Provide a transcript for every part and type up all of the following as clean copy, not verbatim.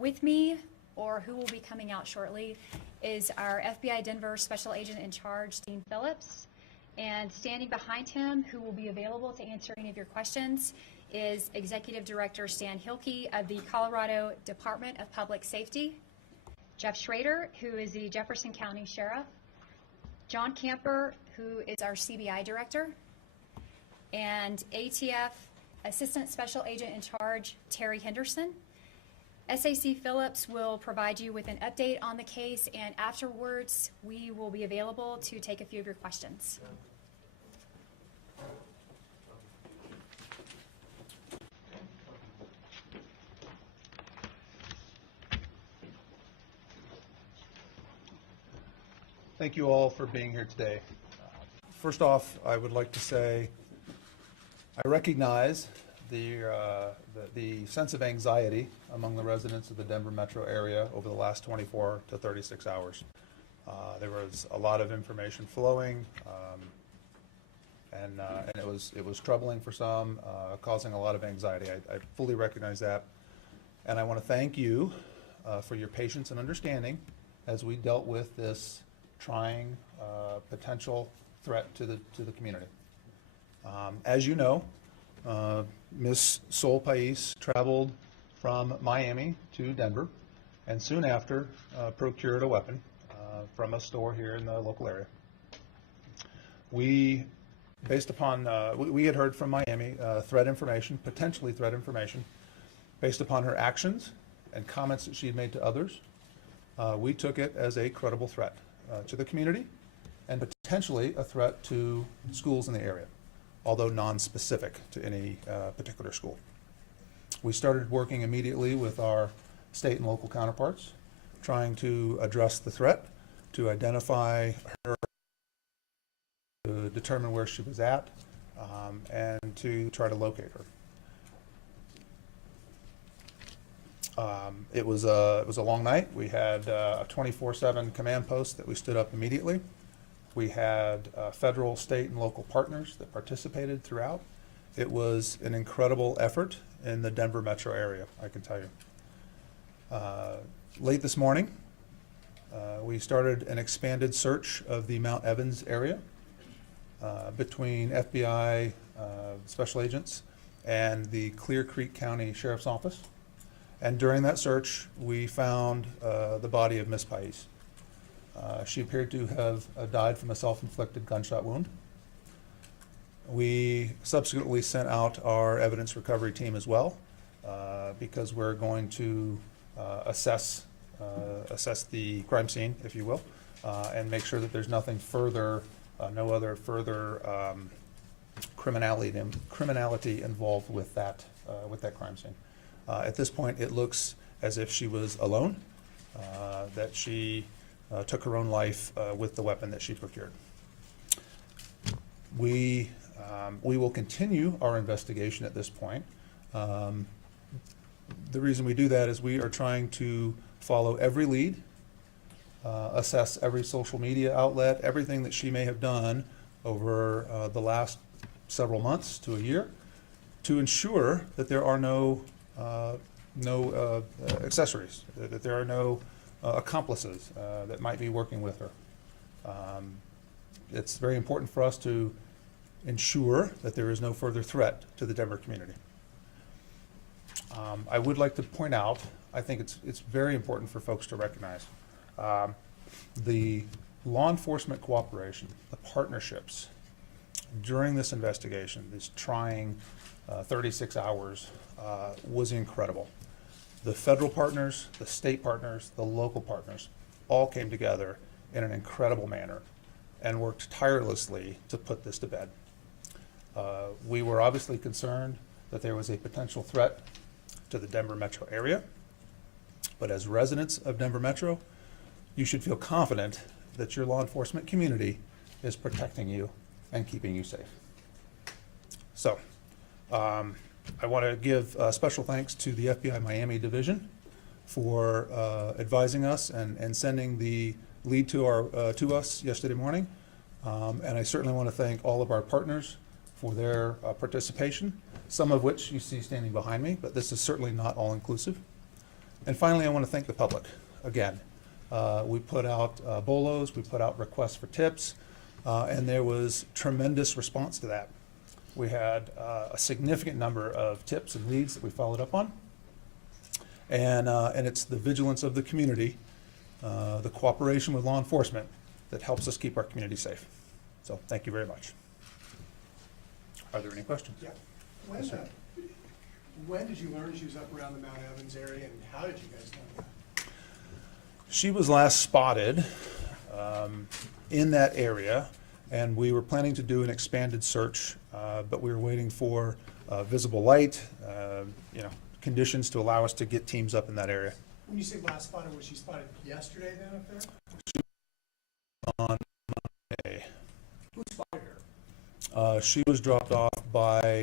With me, or who will be coming out shortly, is our FBI Denver Special Agent in Charge, Dean Phillips. And standing behind him, who will be available to answer any of your questions, is Executive Director Stan Hilke of the Colorado Department of Public Safety, Jeff Schrader, who is the Jefferson County Sheriff, John Camper, who is our CBI Director, and ATF Assistant Special Agent in Charge, Terry Henderson. SAC Phillips will provide you with an update on the case, and afterwards we will be available to take a few of your questions. Thank you all for being here today. First off, I would like to say I recognize the sense of anxiety among the residents of the Denver metro area over the last 24 to 36 hours. There was a lot of information flowing, and it was troubling for some, causing a lot of anxiety. I fully recognize that, and I want to thank you for your patience and understanding as we dealt with this trying potential threat to the community. As you know, Ms. Sol Pais traveled from Miami to Denver, and soon after procured a weapon from a store here in the local area. We, based upon, we had heard from Miami threat information, potentially threat information, based upon her actions and comments that she had made to others. We took it as a credible threat to the community and potentially a threat to schools in the area, although non-specific to any particular school. We started working immediately with our state and local counterparts, trying to address the threat, to identify her, to determine where she was at, and to try to locate her. It was a long night. We had a 24/7 command post that we stood up immediately. We had federal, state, and local partners that participated throughout. It was an incredible effort in the Denver metro area, I can tell you. Late this morning, we started an expanded search of the Mount Evans area between FBI special agents and the Clear Creek County Sheriff's Office. And during that search, we found the body of Ms. Pais. She appeared to have died from a self-inflicted gunshot wound. We subsequently sent out our evidence recovery team as well, because we're going to assess the crime scene, if you will, and make sure that there's nothing further, no other further criminality involved with that crime scene. At this point, it looks as if she was alone, that she took her own life with the weapon that she procured. We will continue our investigation at this point. The reason we do that is we are trying to follow every lead, assess every social media outlet, everything that she may have done over the last several months to a year, to ensure that there are no accessories, that there are no accomplices that might be working with her. It's very important for us to ensure that there is no further threat to the Denver community. I would like to point out, I think it's very important for folks to recognize the law enforcement cooperation, the partnerships during this investigation, this trying 36 hours, was incredible. The federal partners, the state partners, the local partners all came together in an incredible manner and worked tirelessly to put this to bed. We were obviously concerned that there was a potential threat to the Denver metro area, but as residents of Denver metro, you should feel confident that your law enforcement community is protecting you and keeping you safe. So, I want to give special thanks to the FBI Miami Division for advising us and sending the lead to us yesterday morning. And I certainly want to thank all of our partners for their participation, some of which you see standing behind me, but this is certainly not all inclusive. And finally, I want to thank the public. Again, we put out BOLOs, we put out requests for tips, and there was tremendous response to that. We had a significant number of tips and leads that we followed up on. And it's the vigilance of the community, the cooperation with law enforcement that helps us keep our community safe. So thank you very much. Are there any questions? Yeah. Yes, sir. When did you learn she was up around the Mount Evans area, and how did you guys know that? She was last spotted in that area, and we were planning to do an expanded search, but we were waiting for visible light, conditions to allow us to get teams up in that area. When you say last spotted, was she spotted yesterday then up there? On Monday. Who spotted her? She was dropped off by a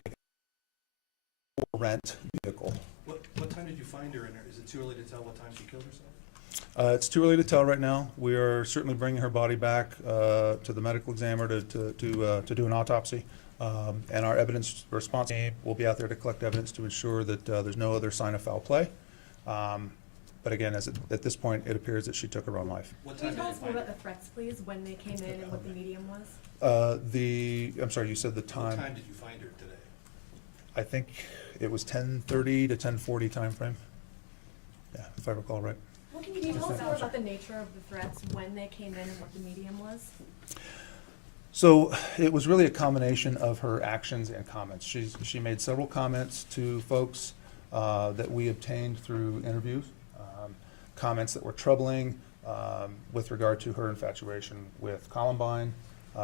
rent vehicle. What time did you find her in there? Is it too early to tell what time she killed herself? It's too early to tell right now. We are certainly bringing her body back to the medical examiner to do an autopsy. And our evidence response team will be out there to collect evidence to ensure that there's no other sign of foul play. But again, at this point, it appears that she took her own life. What Can time you tell did us you more find about her? the threats, please, when they came in and what the medium was? I'm sorry, you said the What time. time did you find her today? I think it was 10:30 to 10:40 timeframe. Yeah, if I recall right. Well, can you tell us more about the nature of the threats, when they came in and what the medium was? So it was really a combination of her actions and comments. She made several comments to folks that we obtained through interviews, comments that were troubling with regard to her infatuation with Columbine,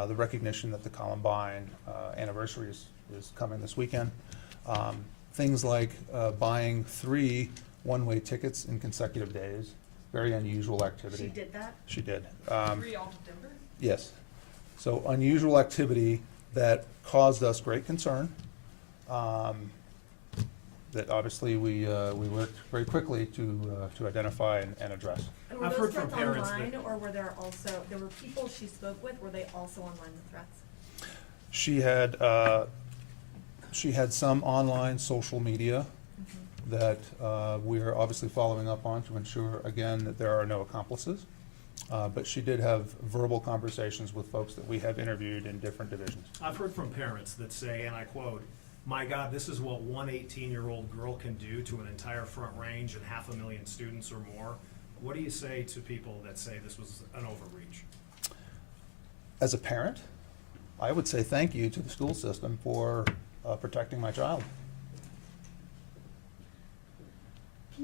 the recognition that the Columbine anniversary is coming this weekend. Things like buying 3 one-way tickets in consecutive days, very unusual activity. She did that? She did. 3 all to Denver? Yes. So unusual activity that caused us great concern. That obviously we worked very quickly to identify and address. And were I've those heard from threats parents online, that- or were there were people she spoke with, were they also online, the threats? She had some online social media that we are obviously following up on to ensure, again, that there are no accomplices. But she did have verbal conversations with folks that we have interviewed in different divisions. I've heard from parents that say, and I quote, "My God, this is what one 18-year-old girl can do to an entire Front Range and 500,000 students or more." What do you say to people that say this was an overreach? As a parent, I would say thank you to the school system for protecting my child.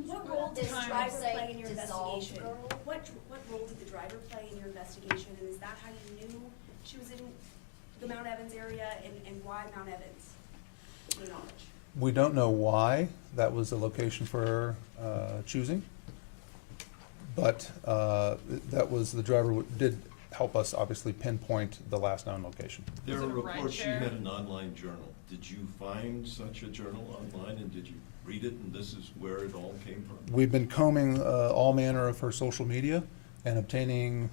What role did this driver play in your dissolved investigation? girl? What role did the driver play in your investigation, and is that how you knew she was in the Mount Evans area, and why Mount Evans, to your knowledge? We don't know why that was the location for her choosing, but that was, the driver did help us obviously pinpoint the last known location. There Was are it a reports she rideshare? had an online journal. Did you find such a journal online, and did you read it, and this is where it all came from? We've been combing all manner of her social media and obtaining,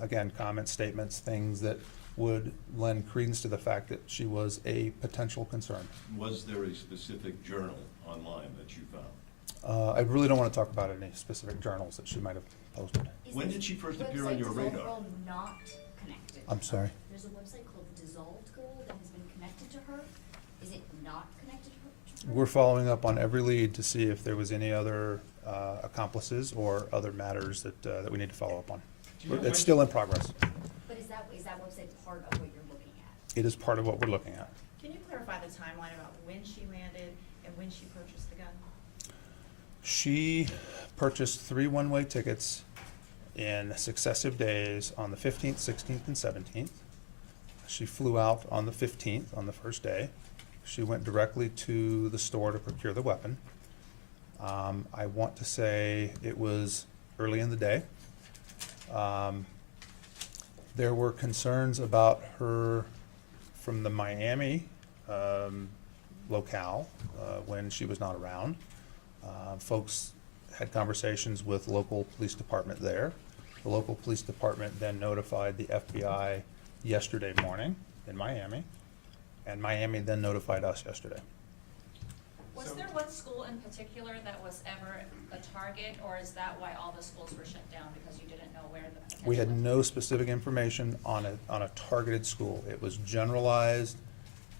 again, comments, statements, things that would lend credence to the fact that she was a potential concern. Was there a specific journal online that you found? I really don't want to talk about any specific journals that she might have posted. When did she first appear on your Website Dissolved radar? Girl not connected. I'm sorry. There's a website called Dissolved Girl that has been connected to her. Is it not connected to her? We're following up on every lead to see if there was any other accomplices or other matters that we need to follow up on. It's still in progress. But is that website part of what you're looking at? It is part of what we're looking at. Can you clarify the timeline about when she landed and when she purchased the gun? She purchased 3 one-way tickets in successive days on the 15th, 16th, and 17th. She flew out on the 15th, on the first day. She went directly to the store to procure the weapon. I want to say it was early in the day. There were concerns about her from the Miami locale when she was not around. Folks had conversations with local police department there. The local police department then notified the FBI yesterday morning in Miami, and Miami then notified us yesterday. Was there one school in particular that was ever a target target, or is that why all the schools were shut down, because you didn't know where the potential We had was? no specific information on a targeted school. It was generalized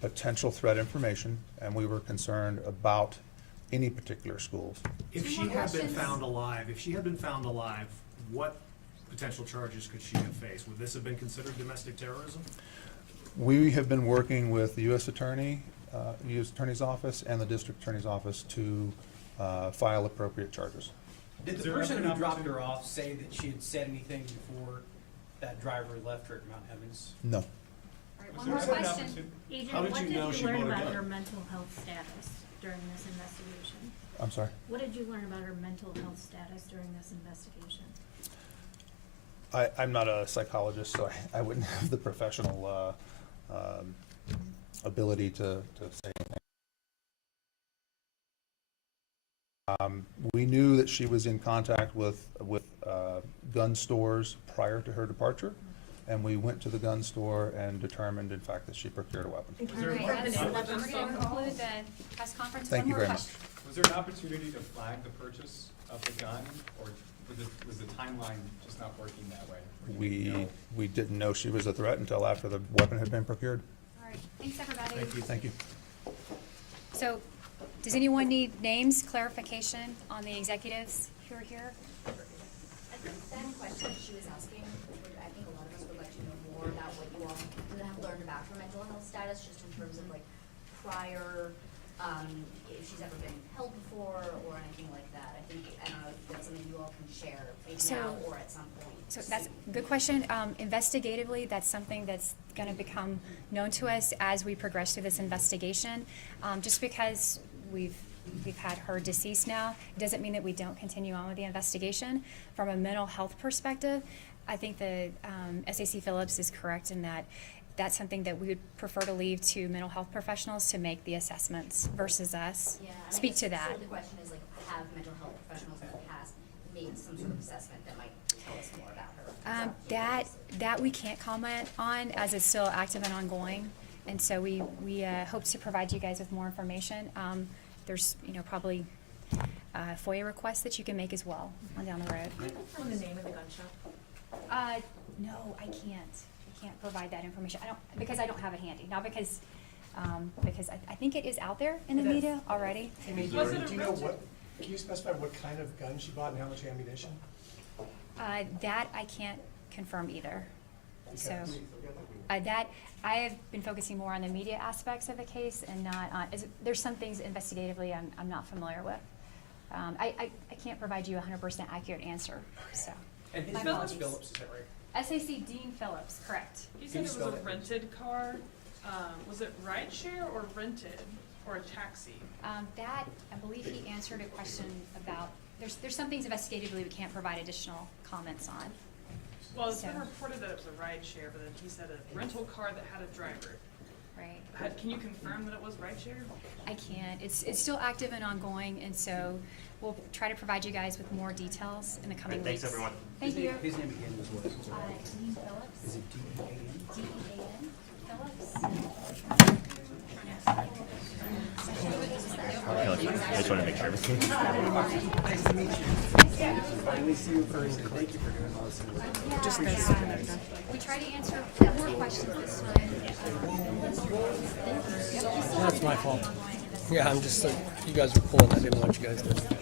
potential threat information, and we were concerned about any particular schools. If Two she more had been questions. found alive, what potential charges could she have faced? Would this have been considered domestic terrorism? We have been working with the U.S. Attorney's Office and the District Attorney's Office to file appropriate charges. Did Is the there person ever an who dropped opportunity- her off say that she had said anything before that driver left her at Mount Evans? No. All right, Was one there more ever an question. opportunity- Agent, How did what you did know you she learn bought a about gun? her mental health status during this investigation? I'm sorry. What did you learn about her mental health status during this investigation? I'm not a psychologist, so I wouldn't have the professional ability to say anything. We knew that she was in contact with gun stores prior to her departure, and we went to the gun store and determined, in fact, that she procured a weapon. All right, that's, we're gonna conclude the press conference. Thank One you more very much. question. Was there an opportunity to flag the purchase of the gun, or was the timeline just not working that way? Or you didn't know? We didn't know she was a threat until after the weapon had been procured. All right, thanks, everybody. Thank you. Thank you. So, does anyone need names, clarification on the executives who are here? That question she was asking, I think a lot of us would like to know more about what you all have learned about her mental health status, just in terms of like prior, if she's ever been held before or anything like that. I don't know if that's something you all can share maybe So- now or at some point. So that's a good question. Investigatively, that's something that's going to become known to us as we progress through this investigation. Just because we've had her deceased now, doesn't mean that we don't continue on with the investigation. From a mental health perspective, I think that SAC Phillips is correct in that that's something that we would prefer to leave to mental health professionals to make the assessments versus us. Yeah, and I Speak guess to that. sort of the question is like, have mental health professionals in the past made some sort of assessment that might tell us more about her? That we can't comment on, as it's still active and ongoing, and so we hope to provide you guys with more information. There's probably FOIA requests that you can make as well on down the road. Can you confirm the name of the gun shop? No, I can't provide that information. Because I don't have it handy, not because I think it is out there in the It is. media already. Amy, Was it do you know can you specify what kind of gun she bought and how much ammunition? That I can't confirm either. So, Okay. that, I have been focusing more on the media aspects of the case and not on, there's some things investigatively I'm not familiar with. I can't provide you a 100% accurate answer, so. And his My name is apologies. Phillips, is that right? SAC Dean Phillips, correct. You Can said you it was spell a that, please? rented car. Was it rideshare or rented or a taxi? That, I believe he answered a question about, there's some things investigatively we can't provide additional comments on. Well, it's been So- reported that it was a rideshare, but then he said a rental car that had a driver. Right. Can you confirm that it was rideshare? I can't. It's still active and ongoing, and so we'll try to provide you guys with more details in the coming weeks. Thanks, everyone. Thank you. His name again was what? Dean Phillips. Is it D-E-A-N? D-E-A-N, Phillips. I just wanted to make sure. Nice to meet you. Finally see you in person. Thank you for doing all this. Just this. We try to answer more questions this time. That's my fault. Yeah, I'm just, you guys were pulling, I didn't want you guys to.